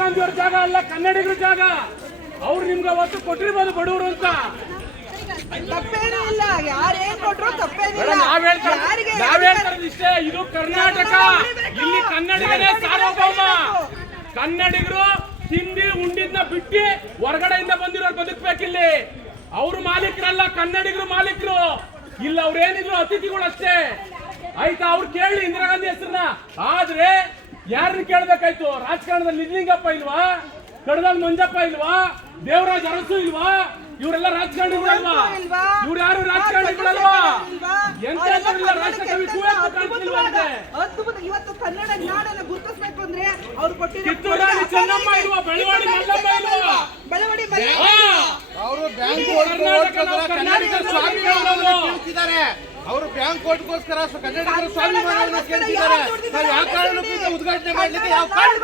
ಗಾಂಧಿ ಅವ್ರ ಜಾಗ ಅಲ್ಲ, ಕನ್ನಡಿಗರ ಜಾಗ. ಅವ್ರು ನಿಮ್ಗೆ ಅವತ್ತು ಕೊಟ್ಟಿರ್ಬೋದು ಬಡವರು ಅಂತ. ತಪ್ಪೇನೂ ಇಲ್ಲ, ಯಾರೇನ್ ಕೊಟ್ರು ತಪ್ಪೇನಿಲ್ಲ. ನಾವ್ ಹೇಳ್ತಾರದು ಇಷ್ಟೇ, ಇದು ಕರ್ನಾಟಕ, ಇಲ್ಲಿ ಕನ್ನಡಿಗರೇ ಸಾರ್ವಭೌಮ. ಕನ್ನಡಿಗರು ತಿಂದಿ ಉಂಡಿದ್ನ ಬಿಟ್ಟು ಹೊರಗಡೆಯಿಂದ ಬಂದಿರೋರು ಬದುಕ್ಬೇಕಿಲ್ಲಿ. ಅವ್ರು ಮಾಲೀಕರಲ್ಲ, ಕನ್ನಡಿಗರು ಮಾಲೀಕರು. ಇಲ್ಲ ಅವ್ರೇನಿದ್ರು ಅತಿಥಿಗಳು ಅಷ್ಟೇ, ಆಯ್ತಾ? ಅವ್ರು ಕೇಳಿ ಇಂದಿರಾ ಗಾಂಧಿ ಹೆಸರನ್ನ. ಆದ್ರೆ ಯಾರನ್ನ ಕೇಳ್ಬೇಕಾಯ್ತು? ರಾಜಕಾರಣದಲ್ಲಿ ನಿಜಲಿಂಗಪ್ಪ ಇಲ್ವಾ? ಕಡದಲ್ಲಿ ಮಂಜಪ್ಪ ಇಲ್ವಾ? ದೇವರಾಜ್ ಅರಸು ಇಲ್ವಾ? ಇವರೆಲ್ಲ ರಾಜಕಾರಣಿಗಳಲ್ವಾ? ಇವ್ರು ಯಾರು ರಾಜಕಾರಣಿಗಳಲ್ವಾ? ಎಂತ ರಾಷ್ಟ್ರಕವಿ ಕುವೆಂಪು ಕಾಣಿಸ್ತಿಲ್ವಾ? ಇವತ್ತು ಕನ್ನಡ ನಾಡನ್ನು ಗುರುತಿಸಬೇಕು ಅಂದ್ರೆ ಅವ್ರು ಕಿತ್ತೂರು ರಾಣಿ ಚೆನ್ನಮ್ಮ ಇಲ್ವಾ? ಬೆಳವಾಡಿ ಮಲ್ಲಮ್ಮ ಇಲ್ವಾ? ಬೆಳವಡಿ ಅವರು ಕರ್ನಾಟಕ ಸ್ವಾಭಿಮಾನವನ್ನು ಕೇಳ್ತಿದ್ದಾರೆ. ಅವರು ಬ್ಯಾಂಕ್ ಕೋರ್ಟ್ಗೋಸ್ಕರ ಕನ್ನಡಿಗರ ಸ್ವಾಭಿಮಾನವನ್ನು ಕೇಳ್ತಿದ್ದಾರೆ. ನಾವು ಯಾವ ಕಾರಣಕ್ಕೂ ಉದ್ಘಾಟನೆ ಮಾಡ್ಲಿಕ್ಕೆ ಯಾವ ಕಾರಣ?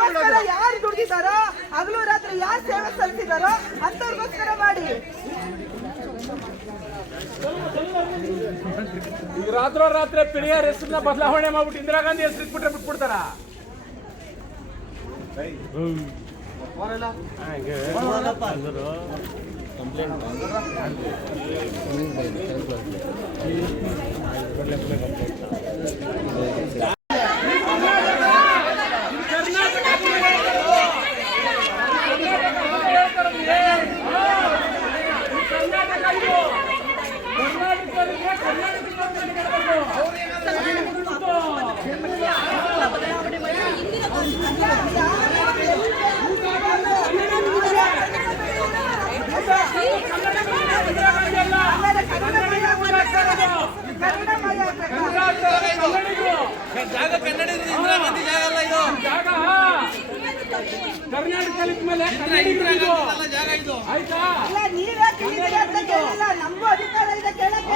ಯಾರು ದುಡಿದಿದ್ದಾರೋ, ಹಗಲು ರಾತ್ರಿ ಯಾರು ಸೇವೆ ಸಲ್ಲಿಸಿದಾರೋ ಅಂತವ್ರಿಗೋಸ್ಕರ ಮಾಡಿ. ಈಗ ರಾತ್ರೋರಾತ್ರಿ ಪಿಳಿಯರ್ ಹೆಸರನ್ನ ಬದಲಾವಣೆ ಮಾಡ್ಬಿಟ್ಟು ಇಂದಿರಾ ಗಾಂಧಿ ಹೆಸರು ಇಟ್ಬಿಟ್ರೆ ಬಿಟ್ಬಿಡ್ತಾರ. ಕರ್ನಾಟಕ ಮೇಲೆ